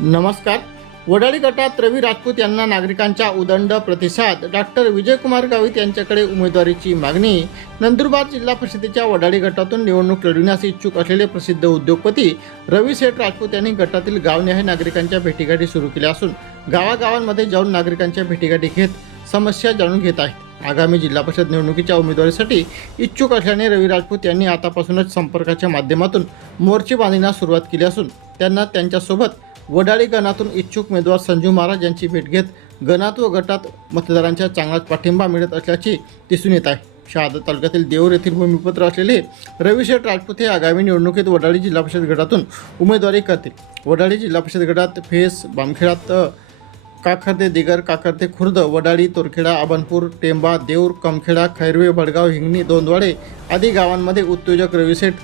नमस्कार. वडाळी गटात रवी राजपूत यांना नागरिकांचा उदंड प्रतिसाद डॉक्टर विजयकुमार गावित यांच्याकडे उमेदवारीची मागणी. नंदुरबार जिल्हा परिषदेच्या वडाळी गटातून निवडणूक लढविण्यास इच्छुक असलेले प्रसिद्ध उद्योगपती रवी सेठ राजपूत यांनी गटातील गावनिहाय नागरिकांच्या भेटीगाठी सुरू केल्या असून गावागावांमध्ये जाऊन नागरिकांच्या भेटीगाठी घेत समस्या जाणून घेत आहेत. आगामी जिल्हा परिषद निवडणुकीच्या उमेदवारीसाठी इच्छुक असल्याने रवी राजपूत यांनी आतापासूनच संपर्काच्या माध्यमातून मोर्चे बांधण्यास सुरुवात केली असून त्यांना त्यांच्यासोबत वडाळी गणातून इच्छुक उमेदवार संजू महाराज यांची भेट घेत गणात व गटात मतदारांच्या चांगलाच पाठिंबा मिळत असल्याची दिसून येत आहे. शहादा तालुक्यातील देऊर येथील भूमिपुत्र असलेले रविशेठ राजपूत हे आगामी निवडणुकीत वडाळी जिल्हा परिषद गटातून उमेदवारी करतील. वडाळी जिल्हा परिषद गटात फेस बामखेडात काखर्दे दिगर काखर्दे खुर्द वडाळी तोरखेडा आबनपूर टेंबा देऊर कमखेडा खैरवे भडगाव हिंगणी दोंदवाडे आदी गावांमध्ये उद्योजक रविशेठ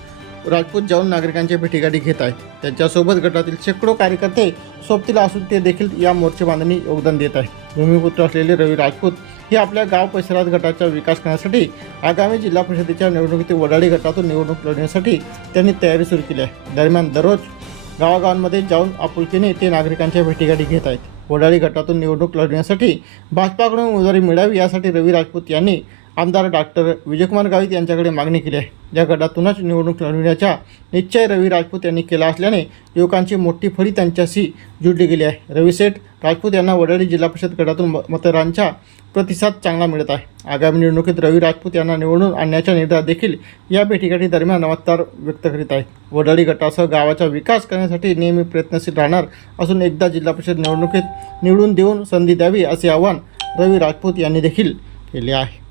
राजपूत जाऊन नागरिकांच्या भेटीगाठी घेत आहेत. त्यांच्यासोबत गटातील शेकडो कार्यकर्ते सोबतीला असून ते देखील या मोर्चे बांधणी योगदान देत आहेत. भूमिपुत्र असलेले रवी राजपूत हे आपल्या गाव परिसरात गटाचा विकास करण्यासाठी आगामी जिल्हा परिषदेच्या निवडणुकीतील वडाळी गटातून निवडणूक लढण्यासाठी त्यांनी तयारी सुरू केली आहे. दरम्यान दररोज गावागावांमध्ये जाऊन आपुलकीने ते नागरिकांच्या भेटीगाठी घेत आहेत. वडाळी गटातून निवडणूक लढण्यासाठी भाजपाकडून उमेदवारी मिळावी यासाठी रवी राजपूत यांनी आमदार डॉक्टर विजयकुमार गावित यांच्याकडे मागणी केली आहे. या गटातूनच निवडणूक लढविण्याचा निश्चय रवी राजपूत यांनी केला असल्याने युवकांची मोठी फळी त्यांच्याशी जुडली गेली आहे. रवी सेठ राजपूत यांना वडाळी जिल्हा परिषद गटातून मतदारांचा प्रतिसाद चांगला मिळत आहे. आगामी निवडणुकीत रवी राजपूत यांना निवडून आणण्याचा निर्धार देखील या भेटीगाठी दरम्यान मतदार व्यक्त करीत आहेत. वडाळी गटासह गावाचा विकास करण्यासाठी नेहमी प्रयत्नशील राहणार असून एकदा जिल्हा परिषद निवडणुकीत निवडून देऊन संधी द्यावी असे आवाहन रवी राजपूत यांनी देखील केले आहे.